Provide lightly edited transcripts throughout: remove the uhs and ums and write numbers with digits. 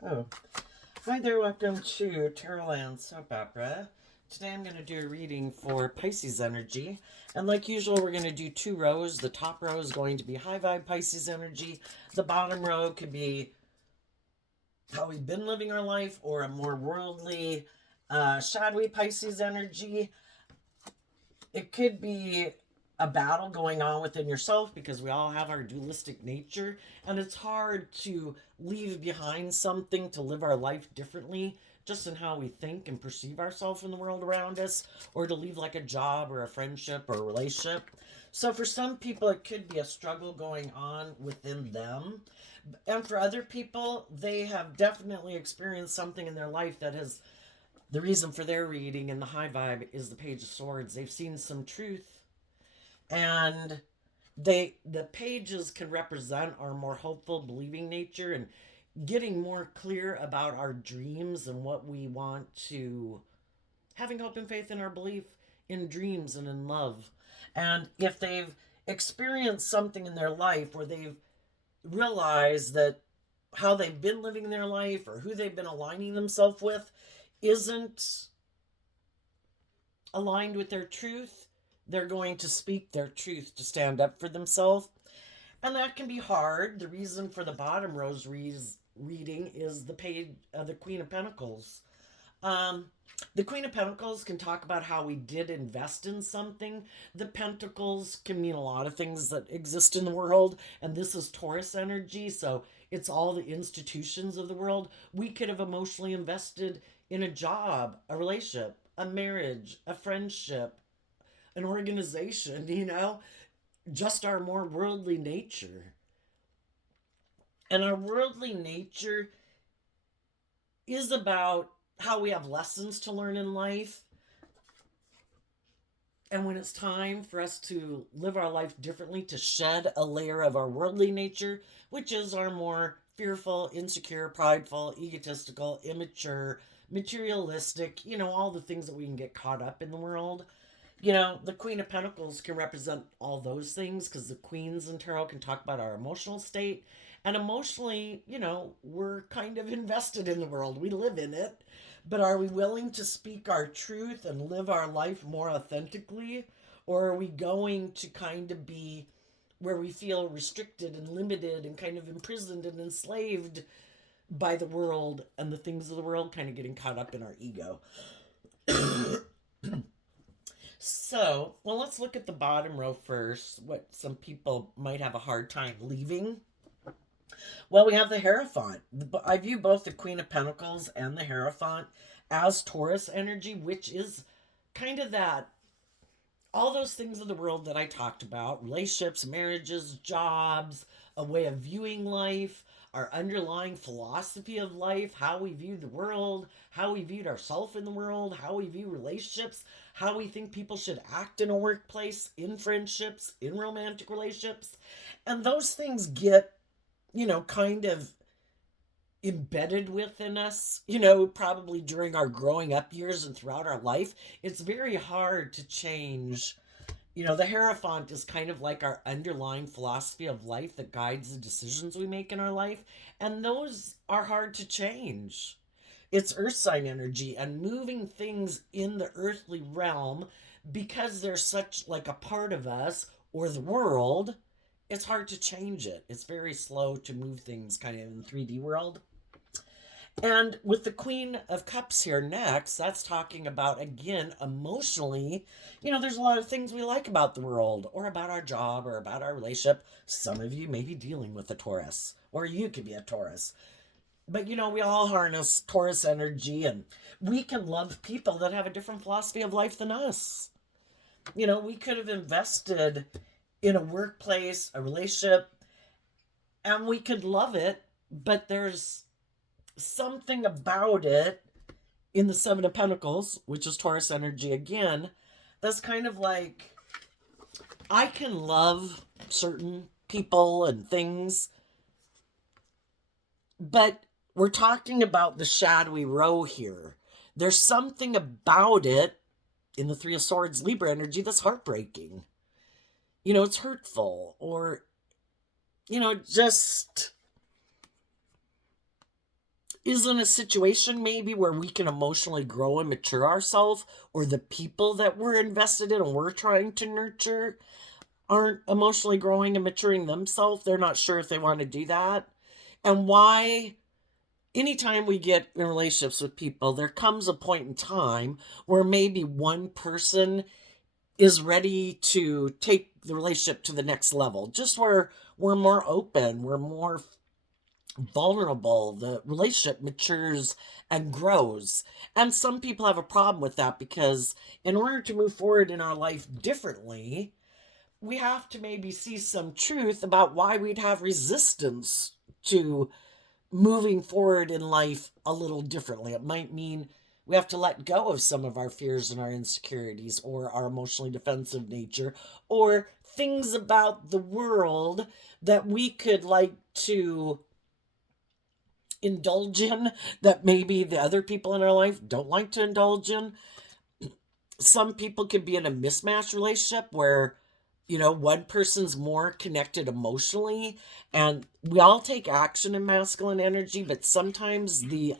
Oh, hi there. Welcome to Tarotland Soap Opera. Today I'm going to do a reading for Pisces energy. And like usual, we're going to do two rows. The top row is going to be high vibe Pisces energy. The bottom row could be how we've been living our life or a more worldly, shadowy Pisces energy. It could be a battle going on within yourself because we all have our dualistic nature, and it's hard to leave behind something to live our life differently just in how we think and perceive ourselves in the world around us, or to leave like a job or a friendship or a relationship. So for some people it could be a struggle going on within them, and for other people they have definitely experienced something in their life that has the reason for their reading. And the high vibe is the Page of Swords. They've seen some truth, and the pages can represent our more hopeful, believing nature and getting more clear about our dreams and what we want to, having hope and faith in our belief in dreams and in love. And if they've experienced something in their life where they've realized that how they've been living their life or who they've been aligning themselves with isn't aligned with their truth, they're going to speak their truth to stand up for themselves. And that can be hard. The reason for the bottom rose reading is the page of the Queen of Pentacles. Um, the Queen of Pentacles can talk about how we did invest in something. The Pentacles can mean a lot of things that exist in the world, and this is Taurus energy, so it's all the institutions of the world. We could have emotionally invested in a job, a relationship, a marriage, a friendship, an organization, just our more worldly nature. And our worldly nature is about how we have lessons to learn in life. And when it's time for us to live our life differently, to shed a layer of our worldly nature, which is our more fearful, insecure, prideful, egotistical, immature, materialistic, all the things that we can get caught up in the world. The Queen of Pentacles can represent all those things because the queens in tarot can talk about our emotional state. And emotionally, we're kind of invested in the world. We live in it. But are we willing to speak our truth and live our life more authentically? Or are we going to kind of be where we feel restricted and limited and kind of imprisoned and enslaved by the world and the things of the world, kind of getting caught up in our ego? So, well, let's look at the bottom row first, what some people might have a hard time leaving. Well, we have the Hierophant. I view both the Queen of Pentacles and the Hierophant as Taurus energy, which is kind of that, all those things in the world that I talked about: relationships, marriages, jobs, a way of viewing life, our underlying philosophy of life, how we view the world, how we viewed ourselves in the world, how we view relationships, how we think people should act in a workplace, in friendships, in romantic relationships. And those things get, kind of embedded within us, probably during our growing up years and throughout our life. It's very hard to change. The Hierophant is kind of like our underlying philosophy of life that guides the decisions we make in our life. And those are hard to change. It's earth sign energy and moving things in the earthly realm, because they're such like a part of us or the world. It's hard to change it. It's very slow to move things kind of in the 3D world. And with the Queen of Cups here next, that's talking about, again, emotionally, there's a lot of things we like about the world or about our job or about our relationship. Some of you may be dealing with a Taurus, or you could be a Taurus. But, we all harness Taurus energy, and we can love people that have a different philosophy of life than us. We could have invested in a workplace, a relationship, and we could love it, but there's something about it in the Seven of Pentacles, which is Taurus energy again, that's kind of like, I can love certain people and things, but we're talking about the shadowy row here. There's something about it in the Three of Swords, Libra energy, that's heartbreaking. It's hurtful, or, just is in a situation maybe where we can emotionally grow and mature ourselves, or the people that we're invested in and we're trying to nurture aren't emotionally growing and maturing themselves. They're not sure if they want to do that. And why, anytime we get in relationships with people, there comes a point in time where maybe one person is ready to take the relationship to the next level, just where we're more open, we're more vulnerable, the relationship matures and grows. And some people have a problem with that because in order to move forward in our life differently, we have to maybe see some truth about why we'd have resistance to moving forward in life a little differently. It might mean we have to let go of some of our fears and our insecurities, or our emotionally defensive nature, or things about the world that we could like to indulge in that maybe the other people in our life don't like to indulge in. Some people could be in a mismatched relationship where, one person's more connected emotionally, and we all take action in masculine energy, but sometimes the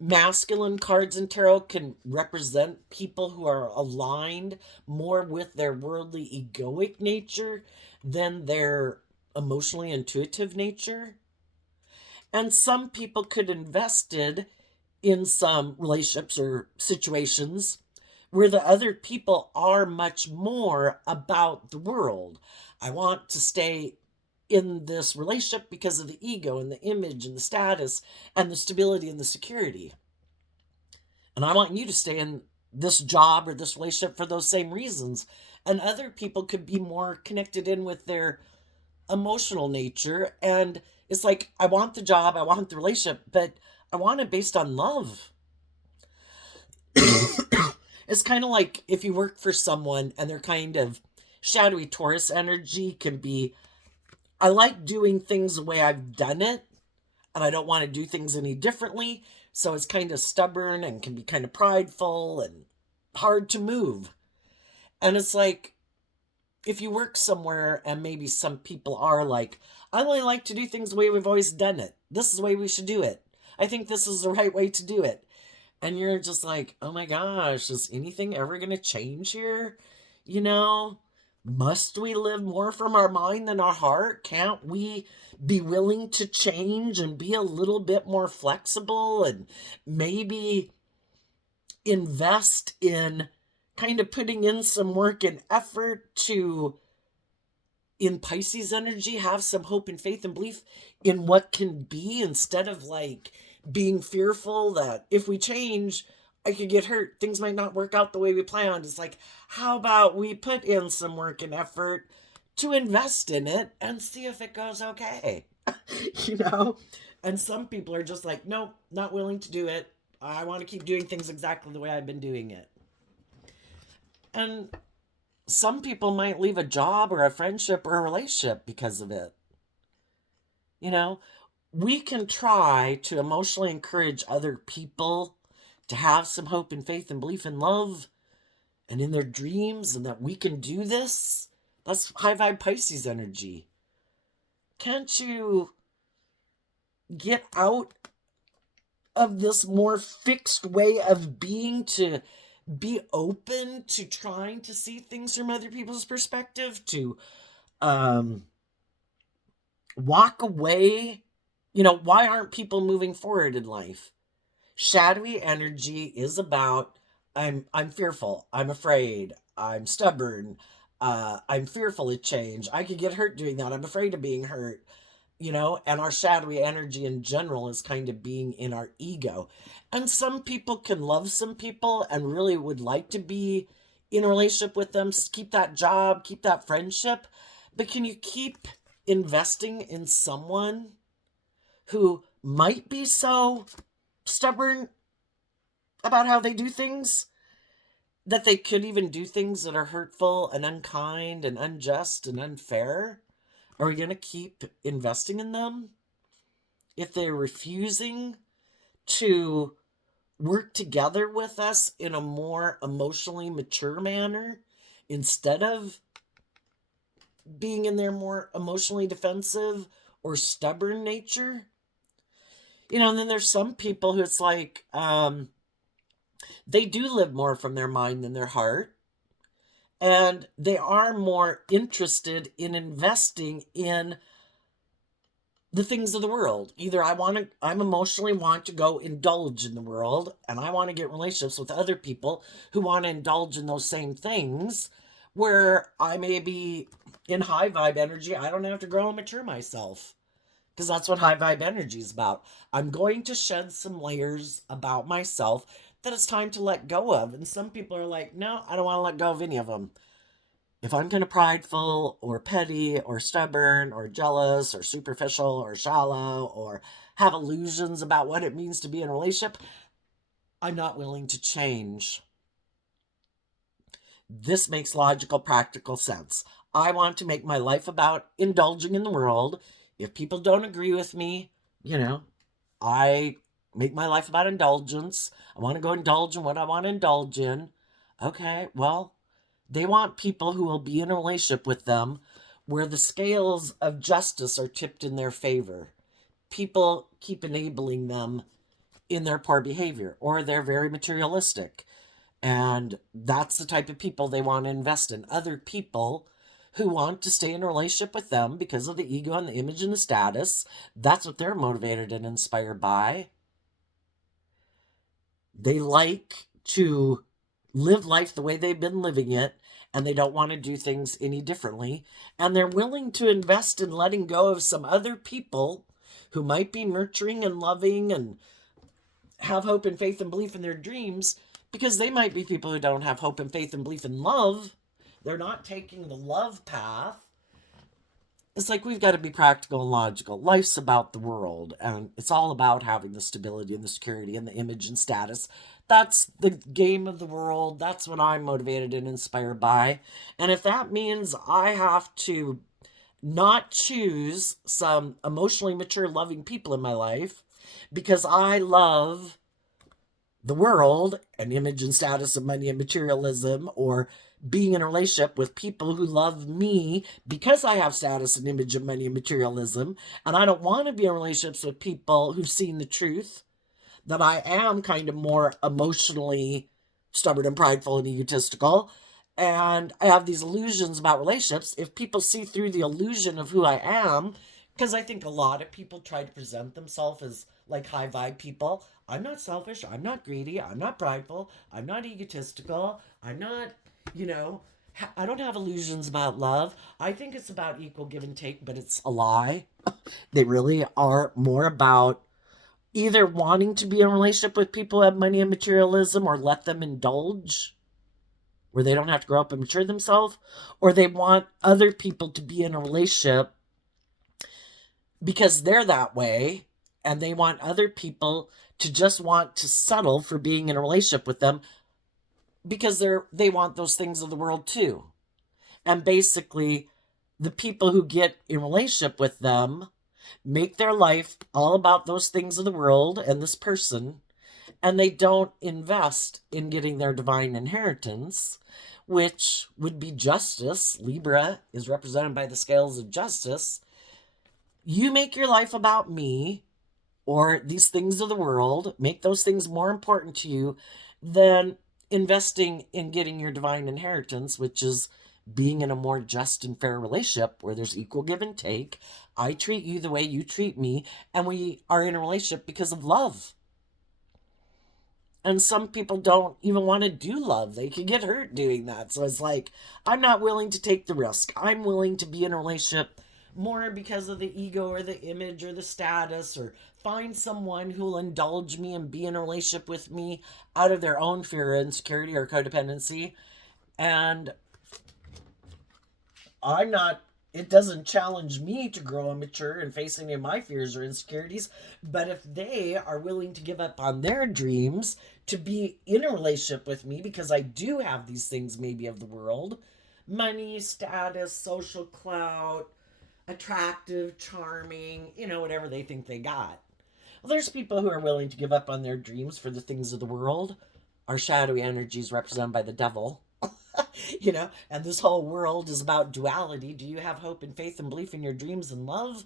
masculine cards in tarot can represent people who are aligned more with their worldly egoic nature than their emotionally intuitive nature. And some people could invested in some relationships or situations where the other people are much more about the world. I want to stay in this relationship because of the ego and the image and the status and the stability and the security. And I want you to stay in this job or this relationship for those same reasons. And other people could be more connected in with their emotional nature. And it's like, I want the job, I want the relationship, but I want it based on love. It's kind of like if you work for someone and they're kind of shadowy Taurus energy, can be, I like doing things the way I've done it, and I don't want to do things any differently. So it's kind of stubborn and can be kind of prideful and hard to move. And it's like, if you work somewhere and maybe some people are like, I only like to do things the way we've always done it. This is the way we should do it. I think this is the right way to do it. And you're just like, oh my gosh, is anything ever going to change here? You know, must we live more from our mind than our heart? Can't we be willing to change and be a little bit more flexible and maybe invest in kind of putting in some work and effort to, in Pisces energy, have some hope and faith and belief in what can be, instead of like being fearful that if we change, I could get hurt. Things might not work out the way we planned. It's like, how about we put in some work and effort to invest in it and see if it goes okay? you know? And some people are just like, nope, not willing to do it. I want to keep doing things exactly the way I've been doing it. And some people might leave a job or a friendship or a relationship because of it. You know, we can try to emotionally encourage other people to have some hope and faith and belief in love and in their dreams, and that we can do this. That's high vibe Pisces energy. Can't you get out of this more fixed way of being to be open to trying to see things from other people's perspective, to um walk away? Why aren't people moving forward in life? Shadowy energy is about, I'm fearful, I'm afraid, I'm stubborn, I'm fearful of change, I could get hurt doing that, I'm afraid of being hurt. And our shadowy energy in general is kind of being in our ego. And some people can love some people and really would like to be in a relationship with them, keep that job, keep that friendship. But can you keep investing in someone who might be so stubborn about how they do things that they could even do things that are hurtful and unkind and unjust and unfair? Are we going to keep investing in them if they're refusing to work together with us in a more emotionally mature manner, instead of being in their more emotionally defensive or stubborn nature? And then there's some people who it's like, they do live more from their mind than their heart. And they are more interested in investing in the things of the world. Either I'm emotionally want to go indulge in the world, and I want to get relationships with other people who want to indulge in those same things, where I may be in high vibe energy. I don't have to grow and mature myself, because that's what high vibe energy is about. I'm going to shed some layers about myself that it's time to let go of. And some people are like, no, I don't want to let go of any of them. If I'm kind of prideful or petty or stubborn or jealous or superficial or shallow or have illusions about what it means to be in a relationship, I'm not willing to change. This makes logical, practical sense. I want to make my life about indulging in the world. If people don't agree with me, I make my life about indulgence. I want to go indulge in what I want to indulge in. Okay, well, they want people who will be in a relationship with them where the scales of justice are tipped in their favor. People keep enabling them in their poor behavior, or they're very materialistic. And that's the type of people they want to invest in. Other people who want to stay in a relationship with them because of the ego and the image and the status. That's what they're motivated and inspired by. They like to live life the way they've been living it, and they don't want to do things any differently. And they're willing to invest in letting go of some other people who might be nurturing and loving and have hope and faith and belief in their dreams, because they might be people who don't have hope and faith and belief in love. They're not taking the love path. It's like we've got to be practical and logical. Life's about the world, and it's all about having the stability and the security and the image and status. That's the game of the world. That's what I'm motivated and inspired by. And if that means I have to not choose some emotionally mature, loving people in my life because I love the world and image and status of money and materialism, or being in a relationship with people who love me because I have status and image of money and materialism, and I don't want to be in relationships with people who've seen the truth that I am kind of more emotionally stubborn and prideful and egotistical, and I have these illusions about relationships. If people see through the illusion of who I am, because I think a lot of people try to present themselves as like high vibe people. I'm not selfish. I'm not greedy. I'm not prideful. I'm not egotistical. I'm not, you know, I don't have illusions about love. I think it's about equal give and take, but it's a lie. They really are more about either wanting to be in a relationship with people who have money and materialism, or let them indulge where they don't have to grow up and mature themselves, or they want other people to be in a relationship because they're that way, and they want other people to just want to settle for being in a relationship with them because they want those things of the world too. And basically, the people who get in relationship with them make their life all about those things of the world and this person, and they don't invest in getting their divine inheritance, which would be justice. Libra is represented by the scales of justice. You make your life about me or these things of the world, make those things more important to you than investing in getting your divine inheritance, which is being in a more just and fair relationship where there's equal give and take. I treat you the way you treat me, and we are in a relationship because of love. And some people don't even want to do love. They can get hurt doing that. So it's like, I'm not willing to take the risk. I'm willing to be in a relationship more because of the ego or the image or the status, or find someone who will indulge me and be in a relationship with me out of their own fear, insecurity, or codependency. And I'm not, it doesn't challenge me to grow and mature and face any of my fears or insecurities. But if they are willing to give up on their dreams to be in a relationship with me because I do have these things maybe of the world, money, status, social clout, attractive, charming, whatever they think they got. Well, there's people who are willing to give up on their dreams for the things of the world. Our shadowy energies represented by the devil. And this whole world is about duality. Do you have hope and faith and belief in your dreams and love?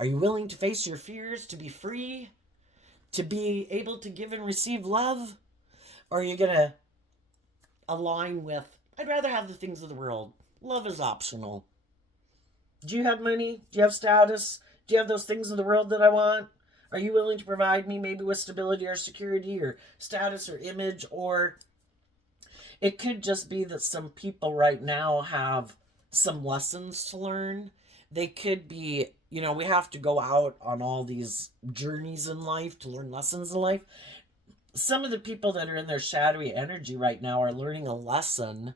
Are you willing to face your fears to be free? to be able to give and receive love? Or are you going to align with, I'd rather have the things of the world. Love is optional. Do you have money? Do you have status? Do you have those things in the world that I want? Are you willing to provide me maybe with stability or security or status or image? Or it could just be that some people right now have some lessons to learn. They could be, we have to go out on all these journeys in life to learn lessons in life. Some of the people that are in their shadowy energy right now are learning a lesson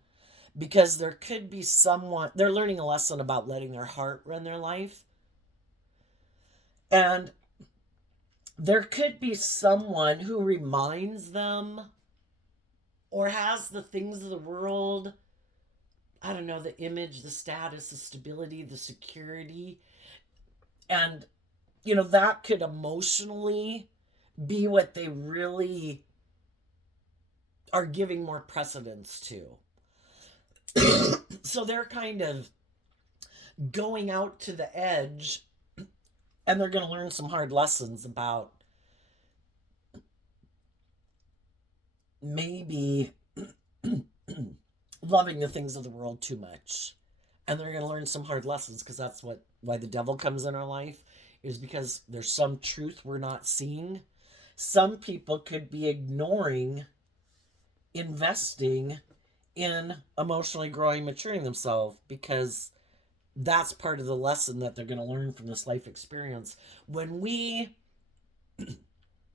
because there could be someone, they're learning a lesson about letting their heart run their life. And there could be someone who reminds them or has the things of the world, I don't know, the image, the status, the stability, the security. And, that could emotionally be what they really are giving more precedence to. So they're kind of going out to the edge and they're going to learn some hard lessons about maybe loving the things of the world too much. And they're going to learn some hard lessons because that's why the devil comes in our life, is because there's some truth we're not seeing. Some people could be ignoring investing in emotionally growing, maturing themselves, because that's part of the lesson that they're going to learn from this life experience. When we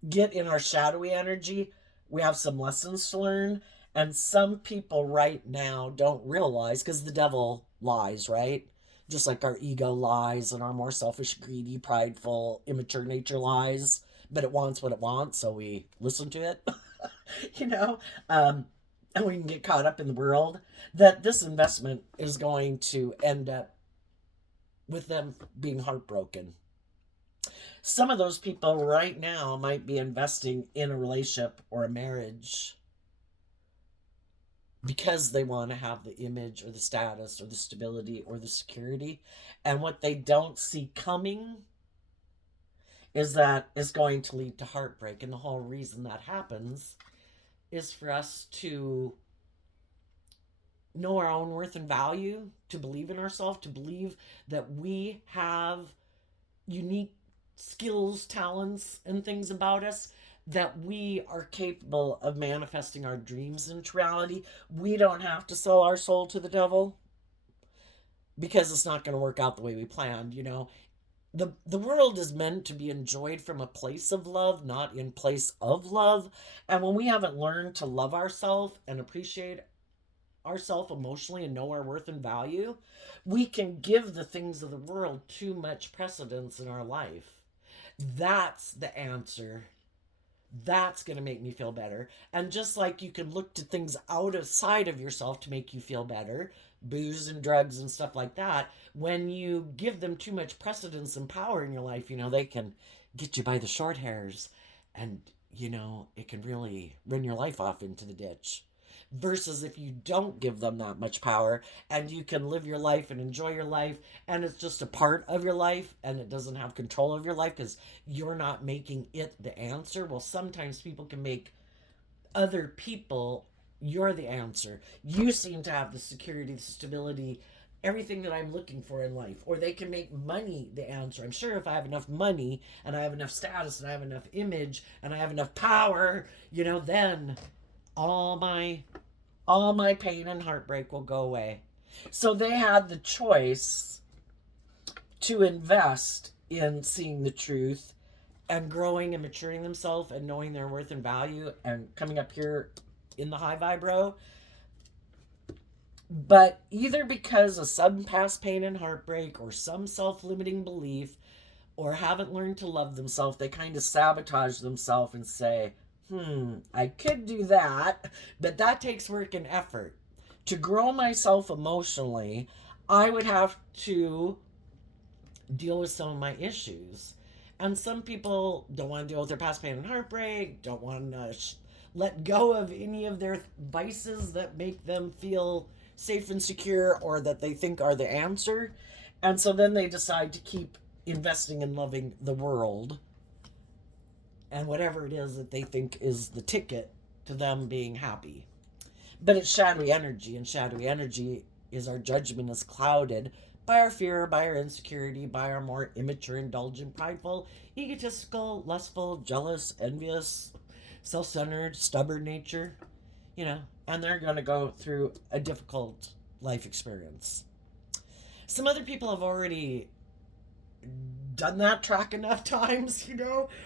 get in our shadowy energy, we have some lessons to learn. And some people right now don't realize, because the devil lies, right? Just like our ego lies and our more selfish, greedy, prideful, immature nature lies. But it wants what it wants, so we listen to it. And we can get caught up in the world. That this investment is going to end up with them being heartbroken. Some of those people right now might be investing in a relationship or a marriage because they want to have the image or the status or the stability or the security. And what they don't see coming is that it's going to lead to heartbreak. And the whole reason that happens is for us to know our own worth and value, to believe in ourselves, to believe that we have unique skills, talents, and things about us, that we are capable of manifesting our dreams into reality. We don't have to sell our soul to the devil because it's not going to work out the way we planned. The world is meant to be enjoyed from a place of love, not in place of love. And when we haven't learned to love ourselves and appreciate ourselves emotionally and know our worth and value, we can give the things of the world too much precedence in our life. That's the answer. That's going to make me feel better. And just like you can look to things outside of yourself to make you feel better, booze and drugs and stuff like that, when you give them too much precedence and power in your life, they can get you by the short hairs, and it can really run your life off into the ditch. Versus if you don't give them that much power and you can live your life and enjoy your life, and it's just a part of your life and it doesn't have control of your life because you're not making it the answer. Well, sometimes people can make other people, you're the answer. You seem to have the security, the stability, everything that I'm looking for in life. Or they can make money the answer. I'm sure if I have enough money and I have enough status and I have enough image and I have enough power, then all my pain and heartbreak will go away. So they had the choice to invest in seeing the truth and growing and maturing themselves and knowing their worth and value and coming up here in the high vibro. But either because of sudden past pain and heartbreak or some self-limiting belief, or haven't learned to love themselves, they kind of sabotage themselves and say, I could do that, but that takes work and effort. To grow myself emotionally, I would have to deal with some of my issues. And some people don't want to deal with their past pain and heartbreak, don't want to let go of any of their vices that make them feel safe and secure or that they think are the answer. And so then they decide to keep investing in loving the world and whatever it is that they think is the ticket to them being happy. But it's shadowy energy, and shadowy energy is our judgment is clouded by our fear, by our insecurity, by our more immature, indulgent, prideful, egotistical, lustful, jealous, envious, self centered, stubborn nature, you know, and they're going to go through a difficult life experience. Some other people have already done that track enough times,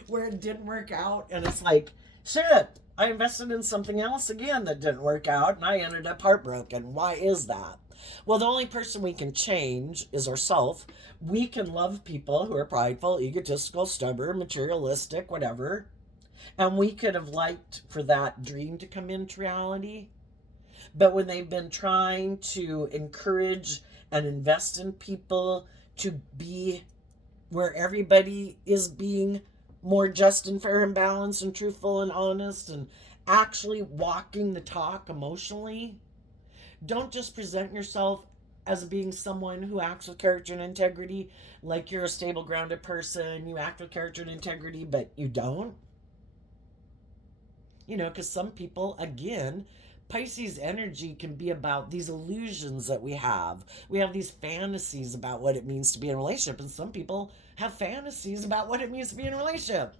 where it didn't work out. And it's like, shit, I invested in something else again that didn't work out and I ended up heartbroken. Why is that? Well, the only person we can change is ourselves. We can love people who are prideful, egotistical, stubborn, materialistic, whatever. And we could have liked for that dream to come into reality. But when they've been trying to encourage and invest in people to be where everybody is being more just and fair and balanced and truthful and honest and actually walking the talk emotionally, don't just present yourself as being someone who acts with character and integrity, like you're a stable, grounded person. You act with character and integrity, but you don't. Because some people, again, Pisces energy can be about these illusions that we have. We have these fantasies about what it means to be in a relationship, and some people have fantasies about what it means to be in a relationship.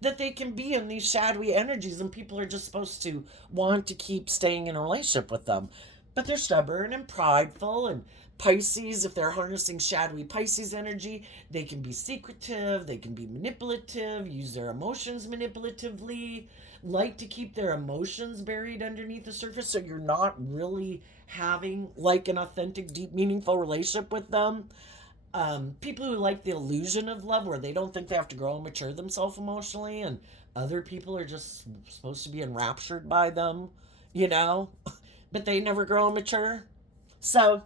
That they can be in these shadowy energies, and people are just supposed to want to keep staying in a relationship with them. But they're stubborn and prideful, and Pisces, if they're harnessing shadowy Pisces energy, they can be secretive, they can be manipulative, use their emotions manipulatively, like to keep their emotions buried underneath the surface, so you're not really having like an authentic, deep, meaningful relationship with them. People who like the illusion of love, where they don't think they have to grow and mature themselves emotionally, and other people are just supposed to be enraptured by them, you know, but they never grow and mature. So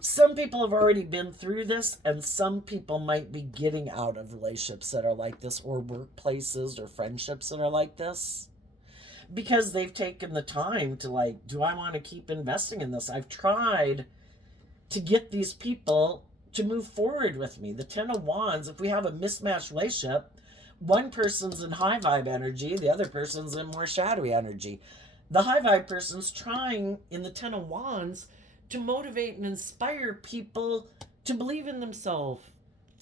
some people have already been through this, and some people might be getting out of relationships that are like this, or workplaces or friendships that are like this, because they've taken the time to, like, do I want to keep investing in this? I've tried to get these people to move forward with me. The Ten of Wands, if we have a mismatched relationship, one person's in high vibe energy, the other person's in more shadowy energy. The high vibe person's trying in the Ten of Wands to motivate and inspire people to believe in themselves,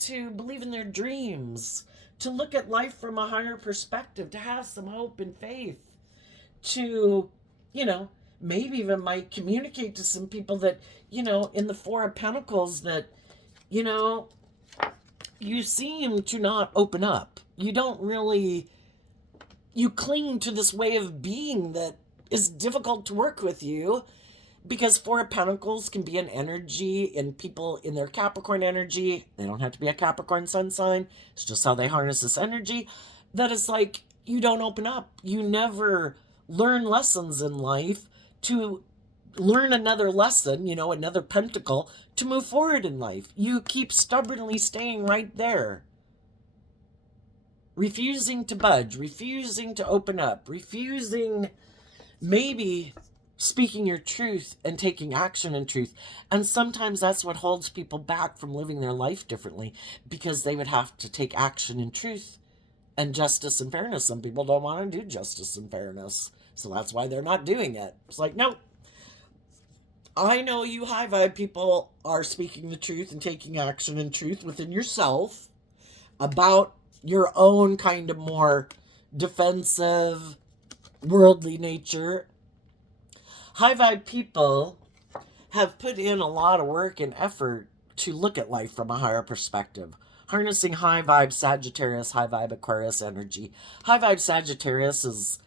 to believe in their dreams, to look at life from a higher perspective, to have some hope and faith, to, maybe even might communicate to some people that, in the Four of Pentacles, that, you seem to not open up. You don't really, you cling to this way of being that is difficult to work with you, because Four of Pentacles can be an energy in people in their Capricorn energy. They don't have to be a Capricorn sun sign. It's just how they harness this energy. That is like, you don't open up. You never learn lessons in life to learn another lesson, another pentacle, to move forward in life. You keep stubbornly staying right there, refusing to budge, refusing to open up, refusing maybe speaking your truth and taking action in truth. And sometimes that's what holds people back from living their life differently, because they would have to take action in truth and justice and fairness. Some people don't want to do justice and fairness, so that's why they're not doing it. It's like, no, I know you high vibe people are speaking the truth and taking action in truth within yourself about your own kind of more defensive, worldly nature. High vibe people have put in a lot of work and effort to look at life from a higher perspective, harnessing high vibe Sagittarius, high vibe Aquarius energy. High vibe Sagittarius is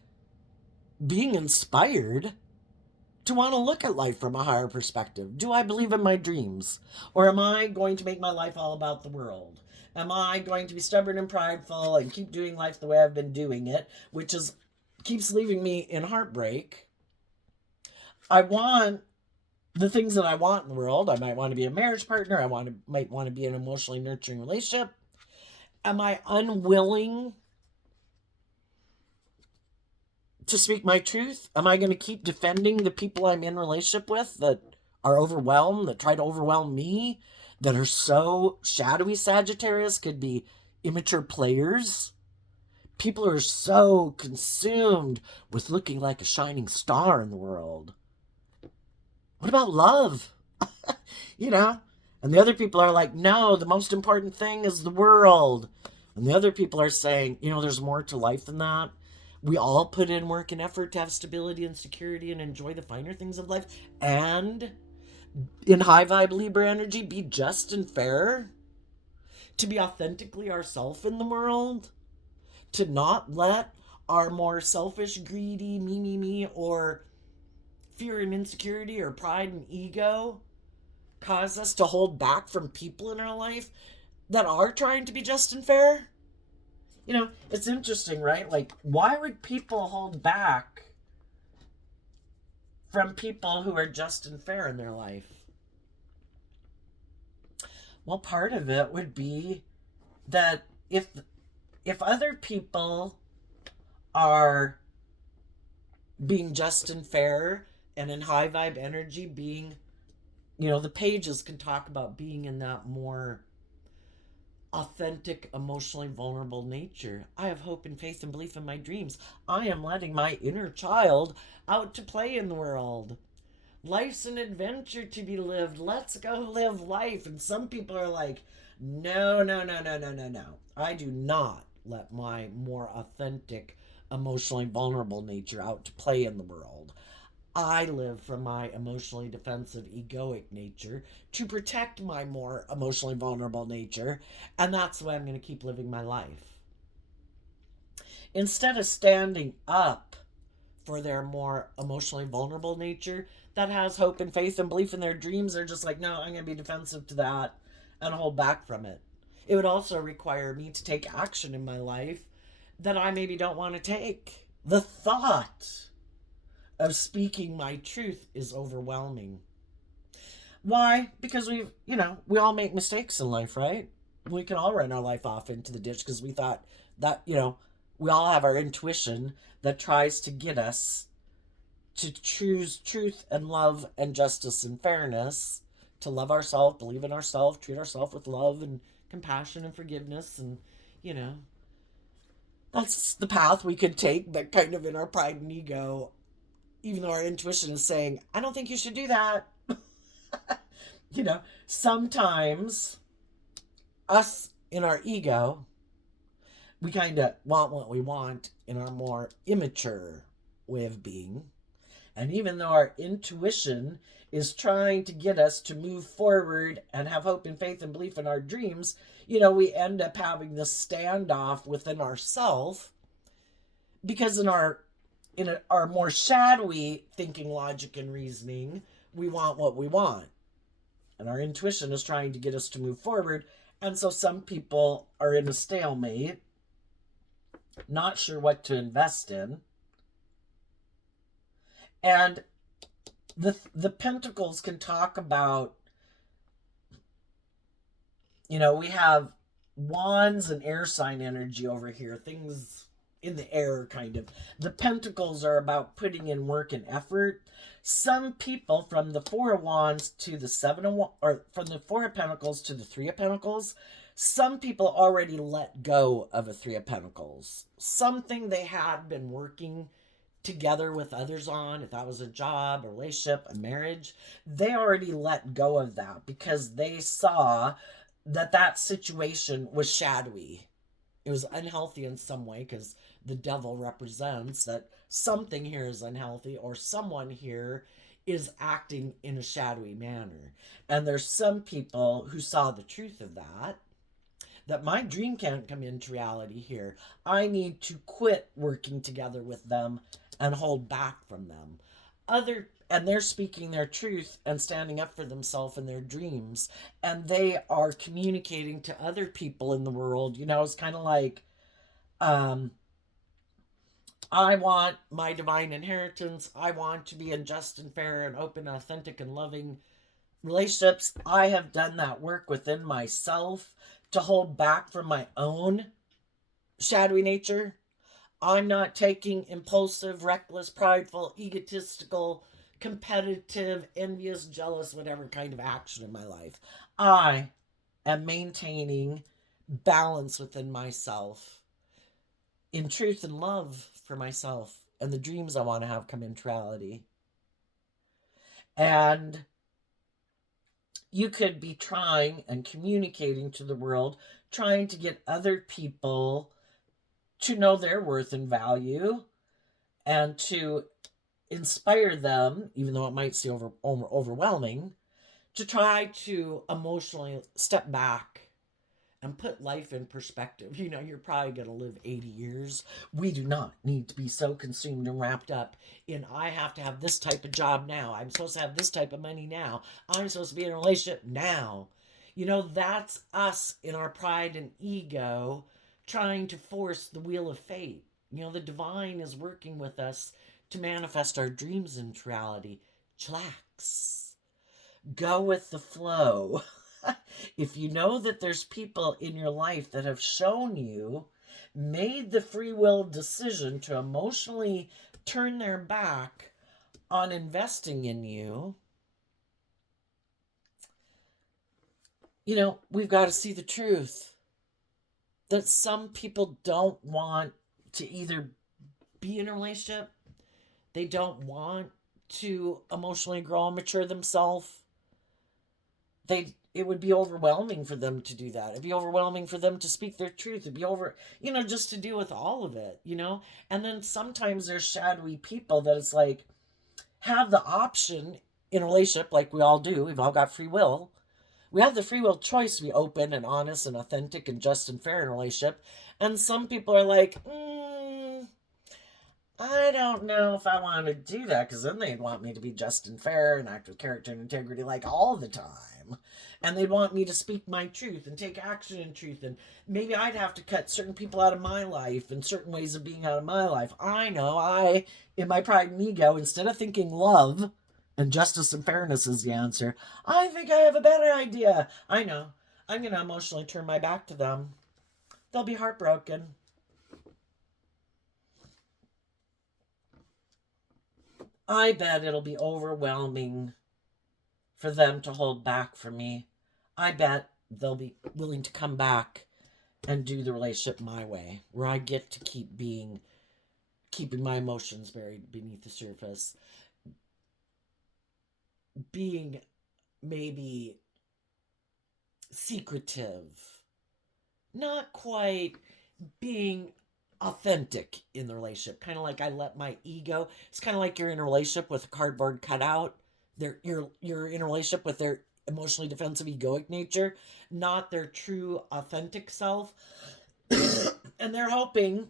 being inspired to want to look at life from a higher perspective. Do I believe in my dreams? Or am I going to make my life all about the world? Am I going to be stubborn and prideful and keep doing life the way I've been doing it, which is keeps leaving me in heartbreak? I want the things that I want in the world. I might want to be a marriage partner. Might want to be in an emotionally nurturing relationship. Am I unwilling to speak my truth? Am I going to keep defending the people I'm in relationship with that are overwhelmed, that try to overwhelm me, that are so shadowy? Sagittarius could be immature players, People are so consumed with looking like a shining star in the world. What about love? you know? And the other people are like, no, the most important thing is the world. And the other people are saying, there's more to life than that. We all put in work and effort to have stability and security and enjoy the finer things of life. And in high vibe Libra energy, be just and fair. To be authentically ourselves in the world. To not let our more selfish, greedy, me, or fear and insecurity or pride and ego cause us to hold back from people in our life that are trying to be just and fair. It's interesting, right? Like, why would people hold back from people who are just and fair in their life? Well, part of it would be that if other people are being just and fair and in high vibe energy, being, the pages can talk about being in that more authentic, emotionally vulnerable nature. I have hope and faith and belief in my dreams. I am letting my inner child out to play in the world. Life's an adventure to be lived. Let's go live life. And some people are like, no, no, no, no, no, no, no. I do not let my more authentic, emotionally vulnerable nature out to play in the world. I live from my emotionally defensive, egoic nature to protect my more emotionally vulnerable nature, and that's the way I'm going to keep living my life. Instead of standing up for their more emotionally vulnerable nature that has hope and faith and belief in their dreams, they're just like, no, I'm going to be defensive to that and hold back from it. It would also require me to take action in my life that I maybe don't want to take. The thought of speaking my truth is overwhelming. Why? Because we all make mistakes in life, right? We can all run our life off into the ditch because we thought that, we all have our intuition that tries to get us to choose truth and love and justice and fairness, to love ourselves, believe in ourselves, treat ourselves with love and compassion and forgiveness. And, you know, that's the path we could take, but kind of in our pride and ego, even though our intuition is saying, I don't think you should do that. Sometimes us in our ego, we kind of want what we want in our more immature way of being. And even though our intuition is trying to get us to move forward and have hope and faith and belief in our dreams, we end up having this standoff within ourselves because in our more shadowy thinking, logic, and reasoning, we want what we want. And our intuition is trying to get us to move forward. And so some people are in a stalemate, not sure what to invest in. And the pentacles can talk about, we have wands and air sign energy over here, things in the air kind of. The pentacles are about putting in work and effort. Some people, from the Four of Wands to the Seven of Wands, or from the Four of Pentacles to the Three of Pentacles, some people already let go of a Three of Pentacles. Something they had been working together with others on, if that was a job, a relationship, a marriage, they already let go of that because they saw that situation was shadowy. It was unhealthy in some way because the devil represents that something here is unhealthy or someone here is acting in a shadowy manner. And there's some people who saw the truth of that my dream can't come into reality here. I need to quit working together with them and hold back from them. And they're speaking their truth and standing up for themselves and their dreams. And they are communicating to other people in the world. It's kind of like, I want my divine inheritance. I want to be in just and fair and open, authentic, and loving relationships. I have done that work within myself to hold back from my own shadowy nature. I'm not taking impulsive, reckless, prideful, egotistical, competitive, envious, jealous, whatever kind of action in my life. I am maintaining balance within myself in truth and love for myself and the dreams I want to have come into reality. And you could be trying and communicating to the world, trying to get other people to know their worth and value and to inspire them, even though it might seem overwhelming, to try to emotionally step back and put life in perspective. You know, you're probably going to live 80 years. We do not need to be so consumed and wrapped up in, I have to have this type of job now. I'm supposed to have this type of money now. I'm supposed to be in a relationship now. You know, that's us in our pride and ego trying to force the wheel of fate. You know, the divine is working with us to manifest our dreams into reality. Chillax. Go with the flow. If you know that there's people in your life that have shown you, made the free will decision to emotionally turn their back on investing in you, you know, we've got to see the truth that some people don't want to either be in a relationship, they don't want to emotionally grow and mature themselves. It would be overwhelming for them to do that. It'd be overwhelming for them to speak their truth. It'd be just to deal with all of it, you know? And then sometimes there's shadowy people that it's like have the option in a relationship, like we all do. We've all got free will. We have the free will choice to be open and honest and authentic and just and fair in a relationship. And some people are like, I don't know if I want to do that, because then they'd want me to be just and fair and act with character and integrity like all the time. And they'd want me to speak my truth and take action in truth. And maybe I'd have to cut certain people out of my life and certain ways of being out of my life. I know, in my pride and ego, instead of thinking love and justice and fairness is the answer, I think I have a better idea. I know. I'm going to emotionally turn my back to them. They'll be heartbroken. I bet it'll be overwhelming for them to hold back from me. I bet they'll be willing to come back and do the relationship my way, where I get to keeping my emotions buried beneath the surface, being maybe secretive, not quite being authentic in the relationship. Kind of like I let my ego. It's kind of like you're in a relationship with a cardboard cutout. You're in a relationship with their emotionally defensive egoic nature, not their true authentic self. And they're hoping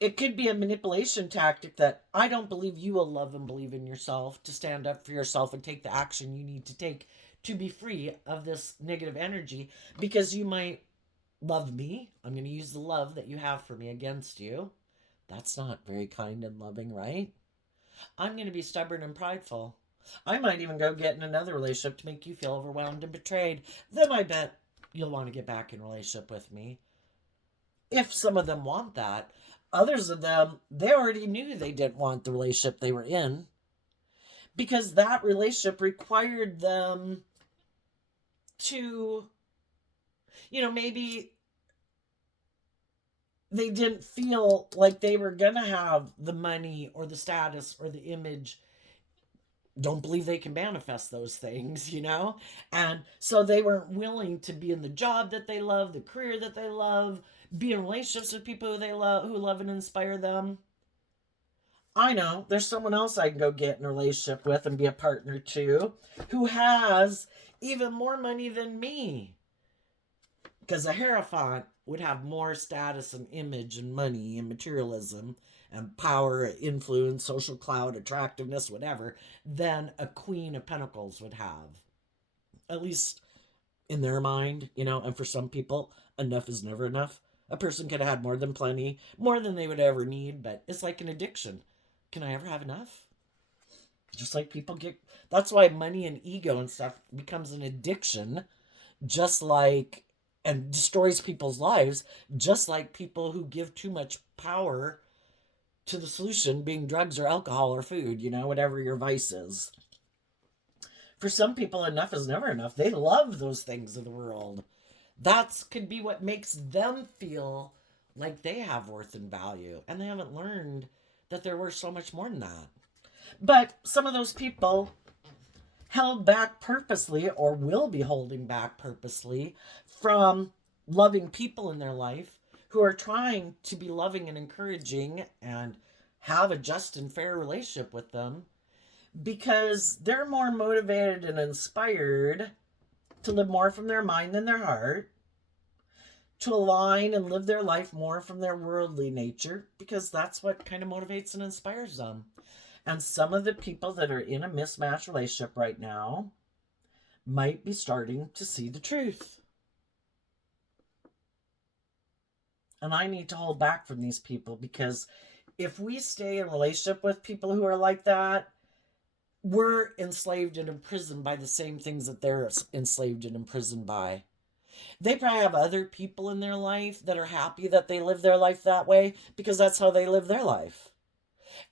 it could be a manipulation tactic that I don't believe you will love and believe in yourself to stand up for yourself and take the action you need to take to be free of this negative energy, because you might love me. I'm going to use the love that you have for me against you. That's not very kind and loving, right? I'm going to be stubborn and prideful. I might even go get in another relationship to make you feel overwhelmed and betrayed. Then I bet you'll want to get back in a relationship with me. If some of them want that. Others of them, they already knew they didn't want the relationship they were in, because that relationship required them to, maybe they didn't feel like they were going to have the money or the status or the image. Don't believe they can manifest those things, And so they weren't willing to be in the job that they love, the career that they love, be in relationships with people who love and inspire them. I know there's someone else I can go get in a relationship with and be a partner to, who has even more money than me. Because a Hierophant would have more status and image and money and materialism and power, influence, social clout, attractiveness, whatever, than a Queen of Pentacles would have. At least in their mind, and for some people, enough is never enough. A person could have had more than plenty, more than they would ever need, but it's like an addiction. Can I ever have enough? Just like people get, that's why money and ego and stuff becomes an addiction, just like, and destroys people's lives, just like people who give too much power to the solution being drugs or alcohol or food, whatever your vice is. For some people, enough is never enough. They love those things of the world. That could be what makes them feel like they have worth and value, and they haven't learned that they're worth so much more than that. But some of those people held back purposely, or will be holding back purposely, from loving people in their life who are trying to be loving and encouraging and have a just and fair relationship with them, because they're more motivated and inspired to live more from their mind than their heart, to align and live their life more from their worldly nature, because that's what kind of motivates and inspires them. And some of the people that are in a mismatched relationship right now might be starting to see the truth. And I need to hold back from these people, because if we stay in a relationship with people who are like that, we're enslaved and imprisoned by the same things that they're enslaved and imprisoned by. They probably have other people in their life that are happy that they live their life that way, because that's how they live their life.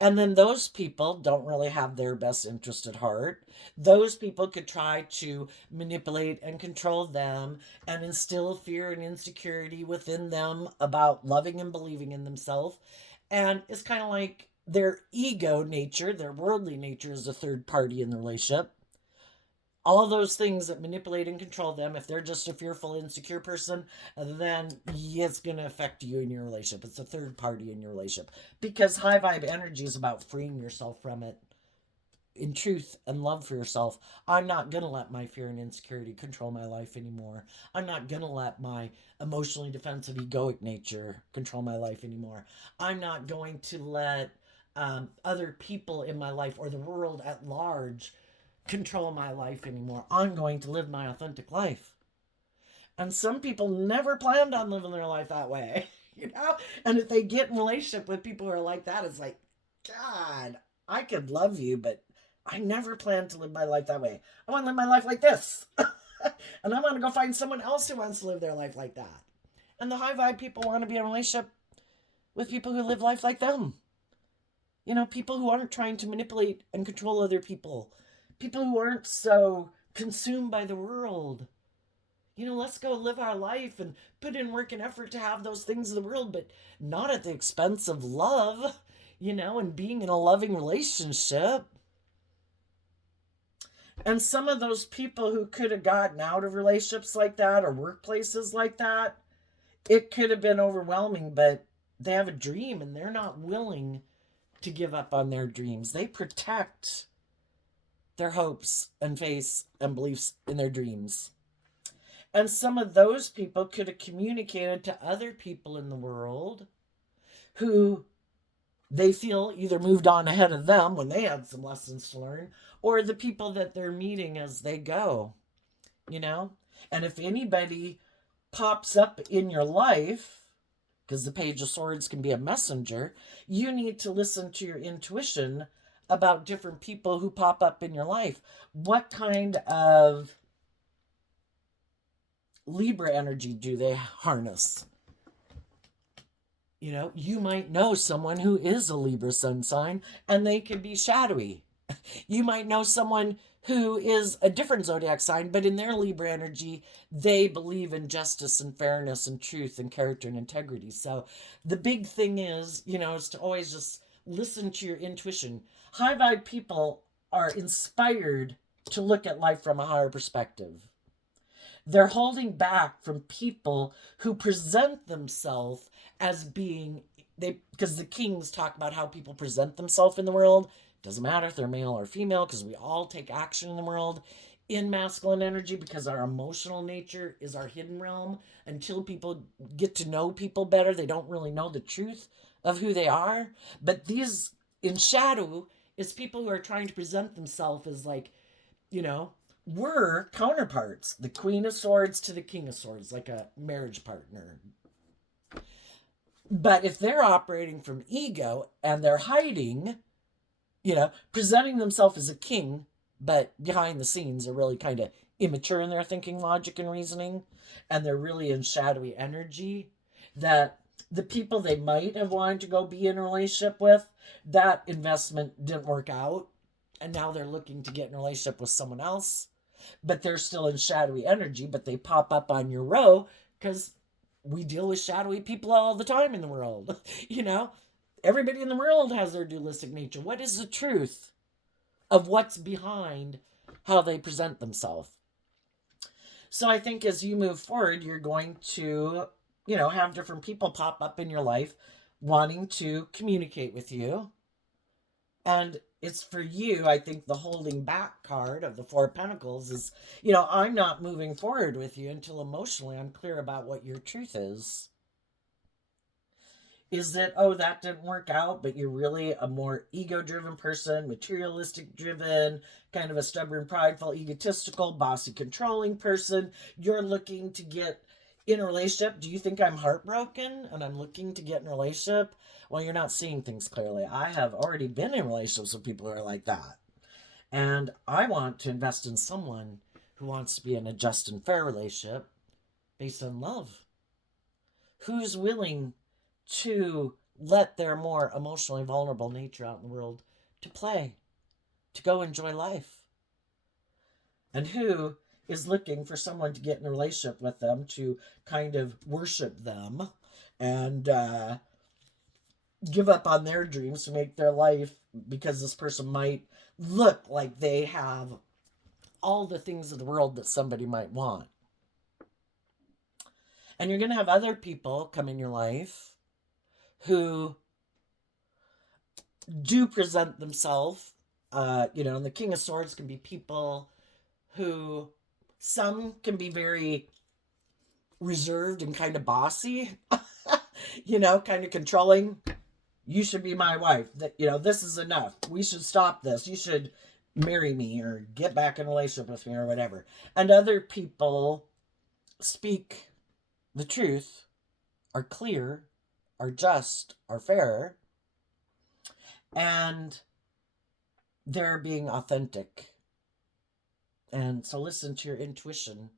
And then those people don't really have their best interest at heart. Those people could try to manipulate and control them and instill fear and insecurity within them about loving and believing in themselves. And it's kind of like their ego nature, their worldly nature, is a third party in the relationship. All those things that manipulate and control them, if they're just a fearful, insecure person, then it's going to affect you in your relationship. It's a third party in your relationship, because high vibe energy is about freeing yourself from it in truth and love for yourself. I'm not going to let my fear and insecurity control my life anymore. I'm not going to let my emotionally defensive, egoic nature control my life anymore. I'm not going to let other people in my life or the world at large control my life anymore. I'm going to live my authentic life. And some people never planned on living their life that way, you know? And if they get in relationship with people who are like that, it's like, God, I could love you, but I never planned to live my life that way. I want to live my life like this. And I want to go find someone else who wants to live their life like that. And the high vibe people want to be in a relationship with people who live life like them. You know, people who aren't trying to manipulate and control other people. People who aren't so consumed by the world. You know, let's go live our life and put in work and effort to have those things in the world, but not at the expense of love, you know, and being in a loving relationship. And some of those people who could have gotten out of relationships like that or workplaces like that, it could have been overwhelming, but they have a dream and they're not willing to give up on their dreams. They protect their hopes and faiths and beliefs in their dreams. And some of those people could have communicated to other people in the world who they feel either moved on ahead of them when they had some lessons to learn, or the people that they're meeting as they go, you know? And if anybody pops up in your life, because the Page of Swords can be a messenger, you need to listen to your intuition about different people who pop up in your life. What kind of Libra energy do they harness? You know, you might know someone who is a Libra sun sign and they can be shadowy. You might know someone who is a different zodiac sign, but in their Libra energy, they believe in justice and fairness and truth and character and integrity. So the big thing is, you know, is to always just listen to your intuition. High vibe people are inspired to look at life from a higher perspective. They're holding back from people who present themselves as being they, because the kings talk about how people present themselves in the world. Doesn't matter if they're male or female, because we all take action in the world in masculine energy, because our emotional nature is our hidden realm. Until people get to know people better, they don't really know the truth of who they are. But these in shadow is people who are trying to present themselves as, like, you know, we're counterparts. The Queen of Swords to the King of Swords, like a marriage partner. But if they're operating from ego and they're hiding, you know, presenting themselves as a king, but behind the scenes are really kind of immature in their thinking, logic, and reasoning, and they're really in shadowy energy, that the people they might have wanted to go be in a relationship with, that investment didn't work out, and now they're looking to get in a relationship with someone else, but they're still in shadowy energy, but they pop up on your row because we deal with shadowy people all the time in the world. You know, everybody in the world has their dualistic nature. What is the truth of what's behind how they present themselves? So I think as you move forward, you're going to, have different people pop up in your life wanting to communicate with you. And it's for you, I think the holding back card of the Four of Pentacles is, I'm not moving forward with you until emotionally I'm clear about what your truth is. Is that, oh, that didn't work out, but you're really a more ego-driven person, materialistic-driven, kind of a stubborn, prideful, egotistical, bossy, controlling person. You're looking to get in a relationship. Do you think I'm heartbroken and I'm looking to get in a relationship? Well, you're not seeing things clearly. I have already been in relationships with people who are like that. And I want to invest in someone who wants to be in a just and fair relationship based on love. Who's willing to let their more emotionally vulnerable nature out in the world to play, to go enjoy life? And who is looking for someone to get in a relationship with them, to kind of worship them and give up on their dreams to make their life, because this person might look like they have all the things of the world that somebody might want. And you're going to have other people come in your life who do present themselves, and the King of Swords can be people who, some can be very reserved and kind of bossy, kind of controlling. You should be my wife. That, this is enough. We should stop this. You should marry me or get back in a relationship with me or whatever. And other people speak the truth, are clear, are just, are fair, and they're being authentic. And so listen to your intuition.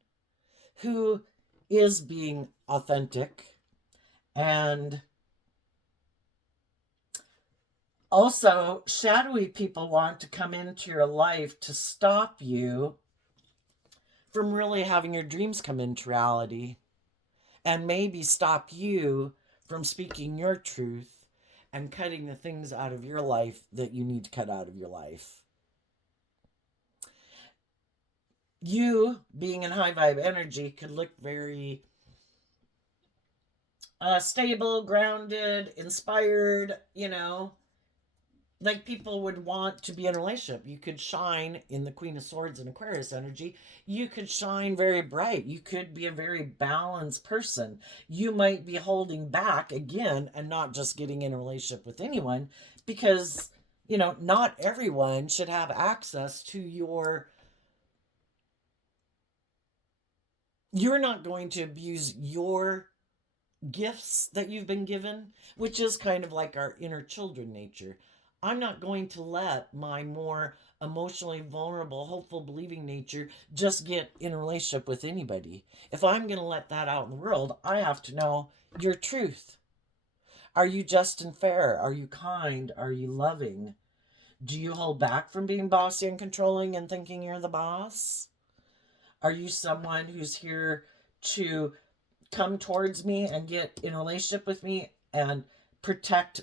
Who is being authentic? And also, shadowy people want to come into your life to stop you from really having your dreams come into reality, and maybe stop you from speaking your truth and cutting the things out of your life that you need to cut out of your life. You, being in high vibe energy, could look very stable, grounded, inspired, like people would want to be in a relationship. You could shine in the Queen of Swords and Aquarius energy. You could shine very bright. You could be a very balanced person. You might be holding back again and not just getting in a relationship with anyone because, not everyone should have access to your. You're not going to abuse your gifts that you've been given, which is kind of like our inner children nature. I'm not going to let my more emotionally vulnerable, hopeful, believing nature just get in a relationship with anybody. If I'm going to let that out in the world, I have to know your truth. Are you just and fair? Are you kind? Are you loving? Do you hold back from being bossy and controlling and thinking you're the boss? Are you someone who's here to come towards me and get in a relationship with me and protect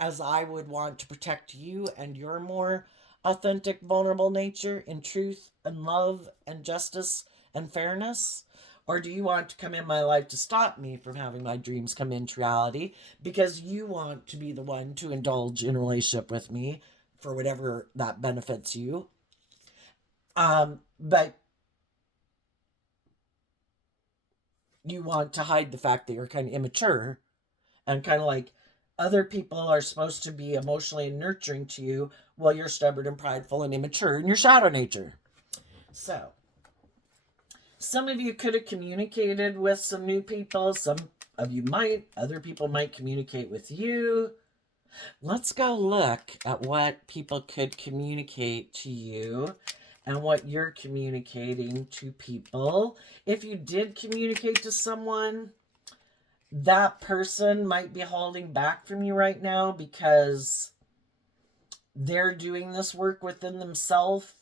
as I would want to protect you and your more authentic, vulnerable nature in truth and love and justice and fairness? Or do you want to come in my life to stop me from having my dreams come into reality because you want to be the one to indulge in a relationship with me for whatever that benefits you? But you want to hide the fact that you're kind of immature and kind of like other people are supposed to be emotionally nurturing to you while you're stubborn and prideful and immature in your shadow nature. So, some of you could have communicated with some new people. Some of you might. Other people might communicate with you. Let's go look at what people could communicate to you and what you're communicating to people. If you did communicate to someone, that person might be holding back from you right now because they're doing this work within themselves,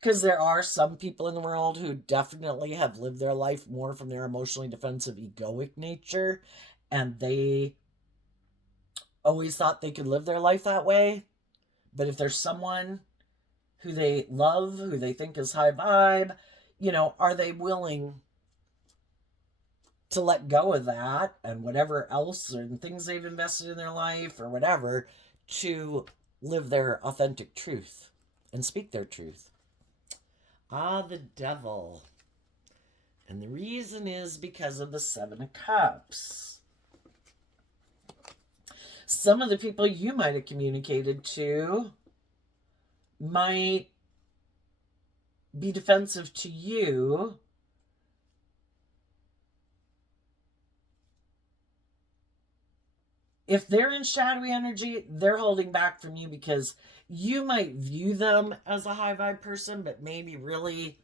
Because there are some people in the world who definitely have lived their life more from their emotionally defensive, egoic nature, and they always thought they could live their life that way. But if there's someone who they love, who they think is high vibe, are they willing to let go of that and whatever else and things they've invested in their life or whatever to live their authentic truth and speak their truth? Ah, the devil. And the reason is because of the Seven of Cups. Some of the people you might have communicated to might be defensive to you. If they're in shadowy energy, they're holding back from you because you might view them as a high vibe person, but maybe really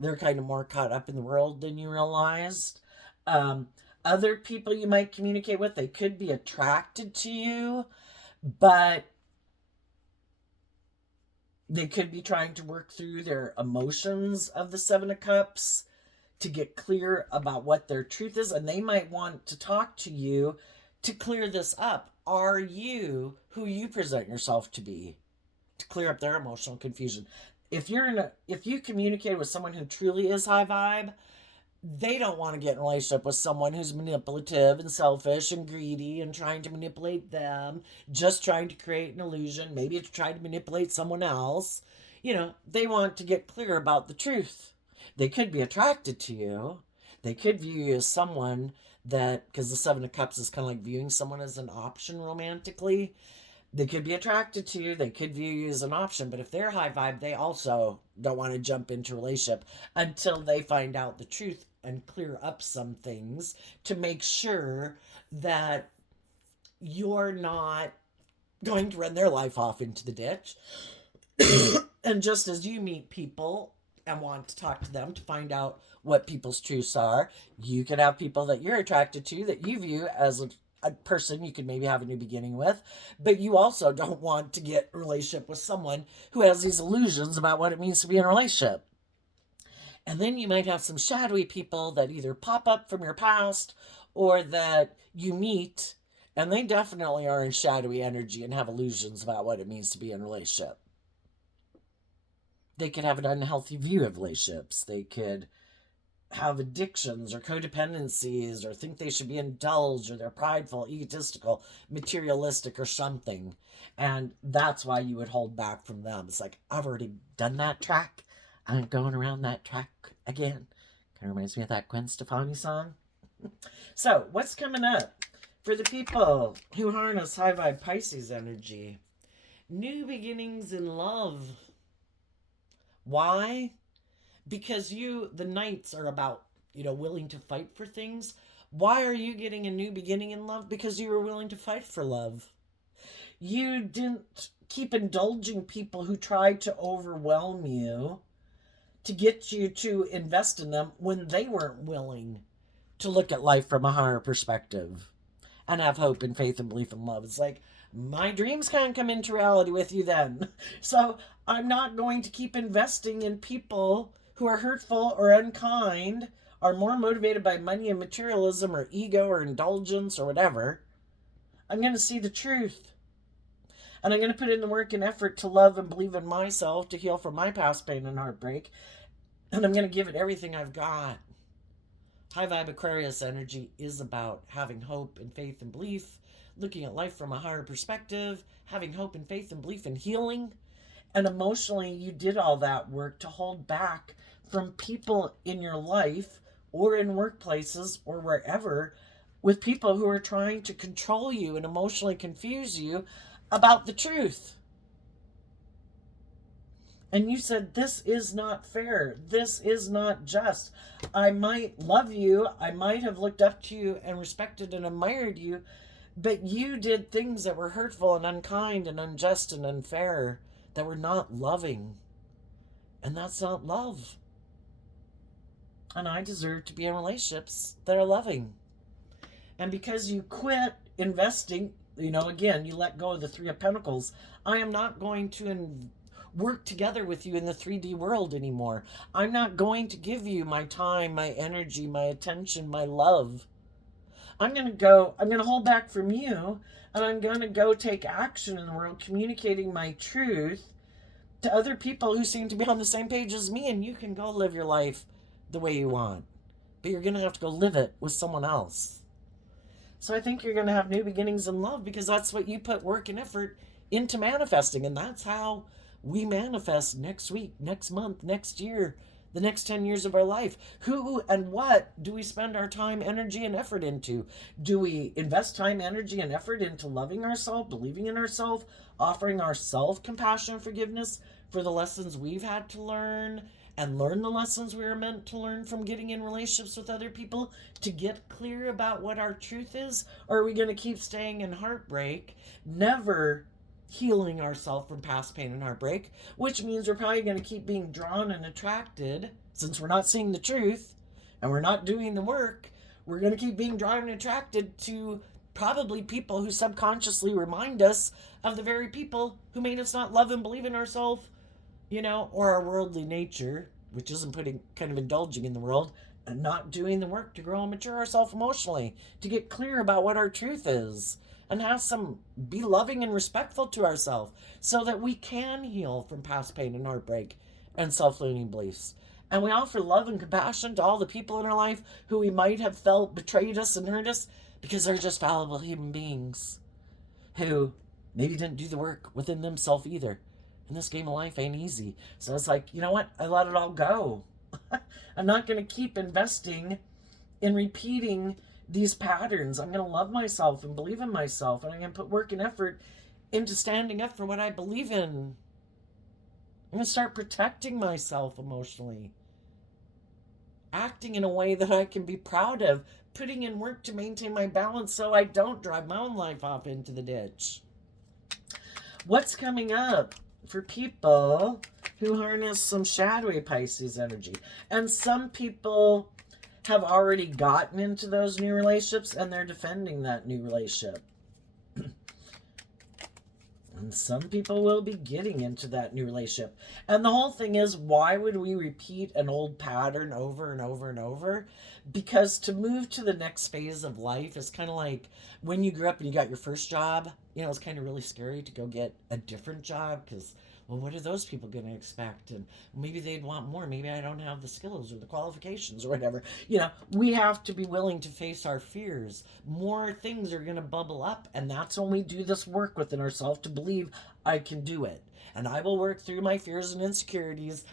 they're kind of more caught up in the world than you realized. Um, Other people you might communicate with, they could be attracted to you, but they could be trying to work through their emotions of the Seven of Cups to get clear about what their truth is, and they might want to talk to you to clear this up. Are you who you present yourself to be? To clear up their emotional confusion. If you communicate with someone who truly is high vibe, they don't want to get in a relationship with someone who's manipulative and selfish and greedy and trying to manipulate them, just trying to create an illusion, maybe to try to manipulate someone else. They want to get clear about the truth. They could be attracted to you. They could view you as someone that, because the Seven of Cups is kind of like viewing someone as an option romantically. They could be attracted to you. They could view you as an option. But if they're high vibe, they also don't want to jump into a relationship until they find out the truth and clear up some things to make sure that you're not going to run their life off into the ditch. And just as you meet people and want to talk to them to find out what people's truths are, you can have people that you're attracted to that you view as a person you could maybe have a new beginning with, but you also don't want to get a relationship with someone who has these illusions about what it means to be in a relationship. And then you might have some shadowy people that either pop up from your past or that you meet, and they definitely are in shadowy energy and have illusions about what it means to be in a relationship. They could have an unhealthy view of relationships. They could have addictions or codependencies or think they should be indulged, or they're prideful, egotistical, materialistic, or something. And that's why you would hold back from them. It's like, I've already done that track. I'm going around that track again. Kind of reminds me of that Gwen Stefani song. So, what's coming up for the people who harness high vibe Pisces energy? New beginnings in love. Why? Because the knights are about, willing to fight for things. Why are you getting a new beginning in love? Because you were willing to fight for love. You didn't keep indulging people who tried to overwhelm you to get you to invest in them when they weren't willing to look at life from a higher perspective and have hope and faith and belief in love. It's like, my dreams can't come into reality with you then. So I'm not going to keep investing in people who are hurtful or unkind, are more motivated by money and materialism or ego or indulgence or whatever. I'm going to see the truth. And I'm going to put in the work and effort to love and believe in myself, to heal from my past pain and heartbreak. And I'm going to give it everything I've got. High vibe Aquarius energy is about having hope and faith and belief, looking at life from a higher perspective, having hope and faith and belief in healing. And emotionally, you did all that work to hold back from people in your life or in workplaces or wherever, with people who are trying to control you and emotionally confuse you about the truth. And you said, this is not fair. This is not just. I might love you. I might have looked up to you and respected and admired you, but you did things that were hurtful and unkind and unjust and unfair, that were not loving. And that's not love. And I deserve to be in relationships that are loving. And because you quit investing, again, you let go of the Three of Pentacles. I am not going to work together with you in the 3D world anymore. I'm not going to give you my time, my energy, my attention, my love. I'm going to hold back from you, and I'm going to go take action in the world, communicating my truth to other people who seem to be on the same page as me, and you can go live your life the way you want. But you're going to have to go live it with someone else. So I think you're going to have new beginnings in love because that's what you put work and effort into manifesting. And that's how we manifest next week, next month, next year, the next 10 years of our life. Who and what do we spend our time, energy, and effort into? Do we invest time, energy, and effort into loving ourselves, believing in ourselves, offering ourselves compassion and forgiveness for the lessons we've had to learn, and learn the lessons we were meant to learn from getting in relationships with other people to get clear about what our truth is? Or are we going to keep staying in heartbreak, never healing ourselves from past pain and heartbreak, which means we're probably going to keep being drawn and attracted, since we're not seeing the truth and we're not doing the work, we're going to keep being drawn and attracted to probably people who subconsciously remind us of the very people who made us not love and believe in ourselves, or our worldly nature, which isn't putting kind of indulging in the world and not doing the work to grow and mature ourselves emotionally, to get clear about what our truth is and have some be loving and respectful to ourselves so that we can heal from past pain and heartbreak and self-limiting beliefs. And we offer love and compassion to all the people in our life who we might have felt betrayed us and hurt us because they're just fallible human beings who maybe didn't do the work within themselves either. And this game of life ain't easy. So it's like, you know what? I let it all go. I'm not going to keep investing in repeating these patterns. I'm going to love myself and believe in myself. And I'm going to put work and effort into standing up for what I believe in. I'm going to start protecting myself emotionally. Acting in a way that I can be proud of. Putting in work to maintain my balance so I don't drive my own life off into the ditch. What's coming up for people who harness some shadowy Pisces energy? And some people have already gotten into those new relationships and they're defending that new relationship. And some people will be getting into that new relationship. And the whole thing is, why would we repeat an old pattern over and over and over? Because to move to the next phase of life is kind of like when you grew up and you got your first job. It's kind of really scary to go get a different job because, well, what are those people going to expect? And maybe they'd want more. Maybe I don't have the skills or the qualifications or whatever. We have to be willing to face our fears. More things are going to bubble up. And that's when we do this work within ourselves to believe I can do it. And I will work through my fears and insecurities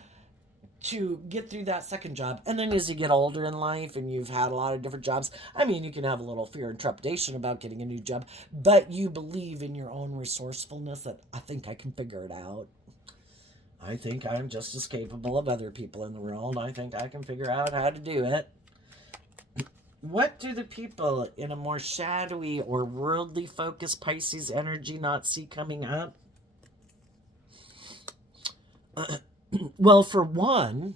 to get through that second job. And then as you get older in life and you've had a lot of different jobs, you can have a little fear and trepidation about getting a new job, but you believe in your own resourcefulness that I think I can figure it out. I think I'm just as capable of other people in the world. I think I can figure out how to do it. What do the people in a more shadowy or worldly focused Pisces energy not see coming up? Well, for one,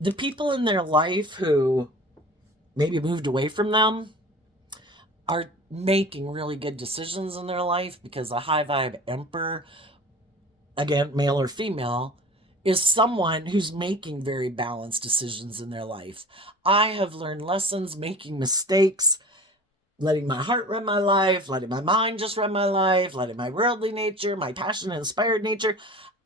the people in their life who maybe moved away from them are making really good decisions in their life because a high vibe emperor, again, male or female, is someone who's making very balanced decisions in their life. I have learned lessons making mistakes, letting my heart run my life, letting my mind just run my life, letting my worldly nature, my passion and inspired nature.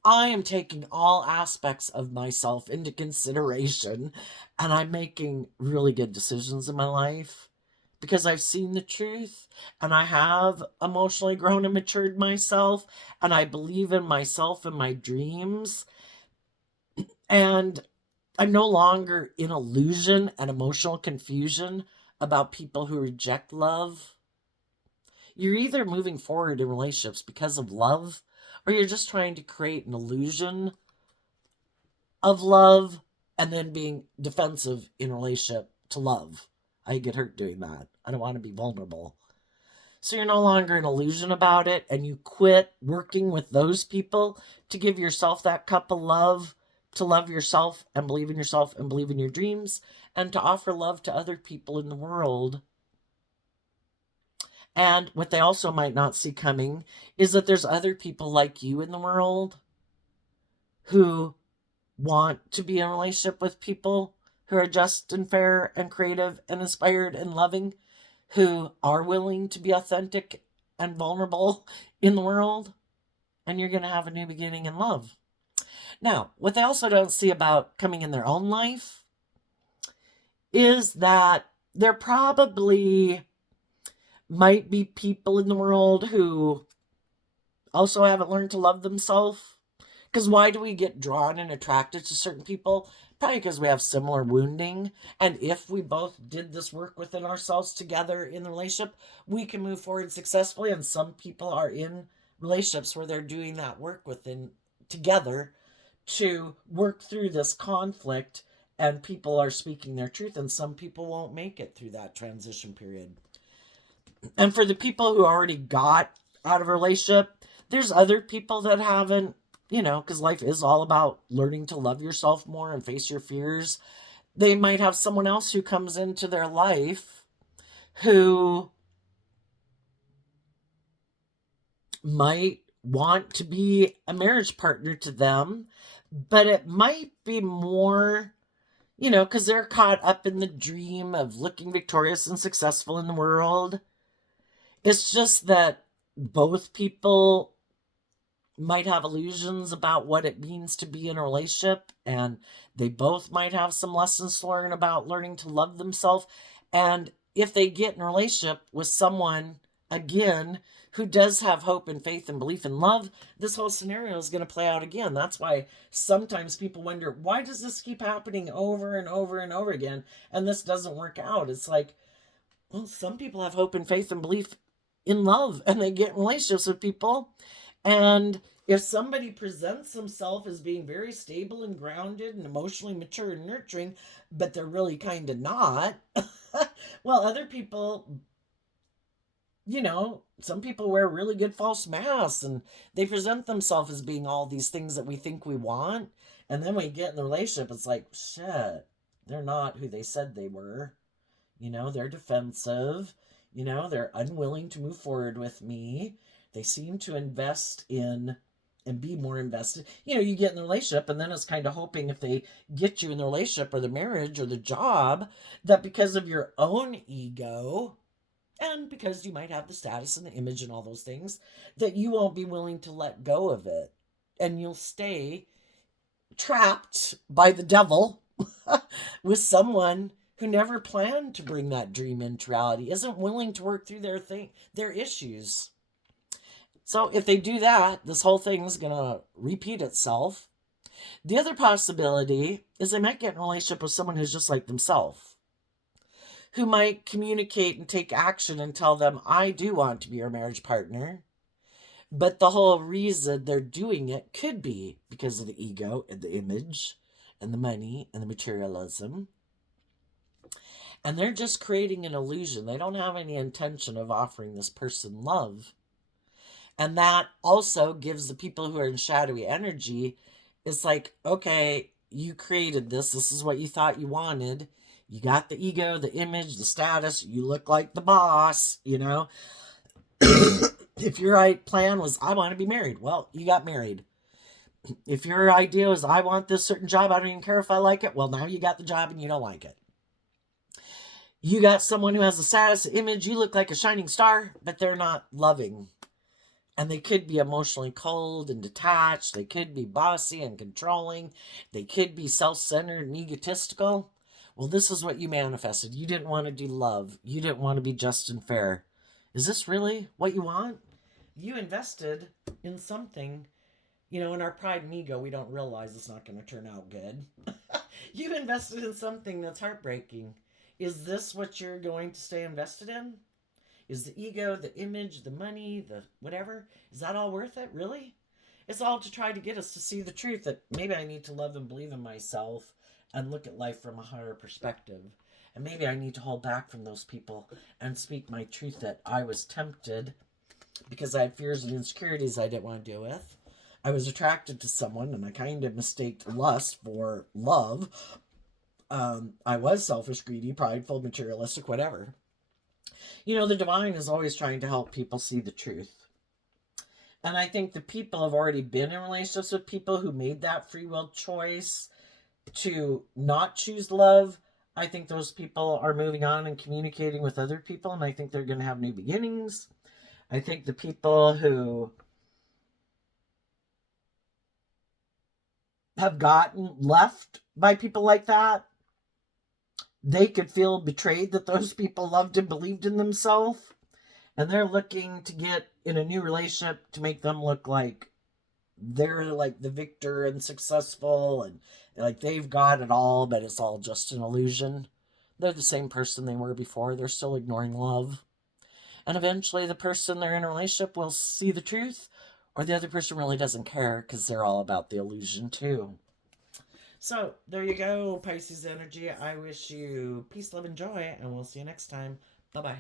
I am taking all aspects of myself into consideration, and I'm making really good decisions in my life because I've seen the truth and I have emotionally grown and matured myself, and I believe in myself and my dreams. And I'm no longer in illusion and emotional confusion about people who reject love. You're either moving forward in relationships because of love, or you're just trying to create an illusion of love and then being defensive in relationship to love. I get hurt doing that. I don't want to be vulnerable. So you're no longer an illusion about it, and you quit working with those people to give yourself that cup of love, to love yourself and believe in yourself and believe in your dreams, and to offer love to other people in the world. And what they also might not see coming is that there's other people like you in the world who want to be in a relationship with people who are just and fair and creative and inspired and loving, who are willing to be authentic and vulnerable in the world, and you're going to have a new beginning in love. Now, what they also don't see about coming in their own life is that there probably might be people in the world who also haven't learned to love themselves. Because why do we get drawn and attracted to certain people? Probably because we have similar wounding. And if we both did this work within ourselves together in the relationship, we can move forward successfully. And some people are in relationships where they're doing that work within together to work through this conflict, and people are speaking their truth, and some people won't make it through that transition period. And for the people who already got out of a relationship, there's other people that haven't, because life is all about learning to love yourself more and face your fears. They might have someone else who comes into their life who might want to be a marriage partner to them, but it might be more, because they're caught up in the dream of looking victorious and successful in the world. It's just that both people might have illusions about what it means to be in a relationship, and they both might have some lessons to learn about learning to love themselves. And if they get in a relationship with someone, again, who does have hope and faith and belief in love, this whole scenario is going to play out again. That's why sometimes people wonder, why does this keep happening over and over and over again, and this doesn't work out? It's like, well, some people have hope and faith and belief in love, and they get in relationships with people. And if somebody presents themselves as being very stable and grounded and emotionally mature and nurturing, but they're really kind of not, well, other people, some people wear really good false masks, and they present themselves as being all these things that we think we want. And then when you get in the relationship, it's like, shit, they're not who they said they were. They're defensive. They're unwilling to move forward with me. They seem to invest in and be more invested. You get in the relationship, and then it's kind of hoping if they get you in the relationship or the marriage or the job, that because of your own ego, and because you might have the status and the image and all those things, that you won't be willing to let go of it. And you'll stay trapped by the devil with someone who never planned to bring that dream into reality, isn't willing to work through their issues. So if they do that, this whole thing's going to repeat itself. The other possibility is they might get in a relationship with someone who's just like themselves, who might communicate and take action and tell them, I do want to be your marriage partner. But the whole reason they're doing it could be because of the ego and the image and the money and the materialism. And they're just creating an illusion. They don't have any intention of offering this person love. And that also gives the people who are in shadowy energy, it's like, okay, you created this. This is what you thought you wanted. You got the ego, the image, the status. You look like the boss, If your plan was, I want to be married, well, you got married. If your idea was, I want this certain job, I don't even care if I like it, well, now you got the job and you don't like it. You got someone who has a status, image, you look like a shining star, but they're not loving. And they could be emotionally cold and detached. They could be bossy and controlling. They could be self-centered and egotistical. Well, this is what you manifested. You didn't want to do love. You didn't want to be just and fair. Is this really what you want? You invested in something. In our pride and ego, we don't realize it's not going to turn out good. You invested in something that's heartbreaking. Is this what you're going to stay invested in? Is the ego, the image, the money, the whatever, is that all worth it, really? It's all to try to get us to see the truth that maybe I need to love and believe in myself and look at life from a higher perspective. And maybe I need to hold back from those people and speak my truth, that I was tempted because I had fears and insecurities I didn't want to deal with. I was attracted to someone and I kind of mistaked lust for love. I was selfish, greedy, prideful, materialistic, whatever. The divine is always trying to help people see the truth. And I think the people have already been in relationships with people who made that free will choice to not choose love. I think those people are moving on and communicating with other people, and I think they're going to have new beginnings. I think the people who have gotten left by people like that, they could feel betrayed that those people loved and believed in themselves, and they're looking to get in a new relationship to make them look like they're like the victor and successful, and like they've got it all, but it's all just an illusion. They're the same person they were before. They're still ignoring love. And eventually, the person they're in a relationship will see the truth, or the other person really doesn't care because they're all about the illusion, too. So, there you go, Pisces energy. I wish you peace, love, and joy, and we'll see you next time. Bye bye.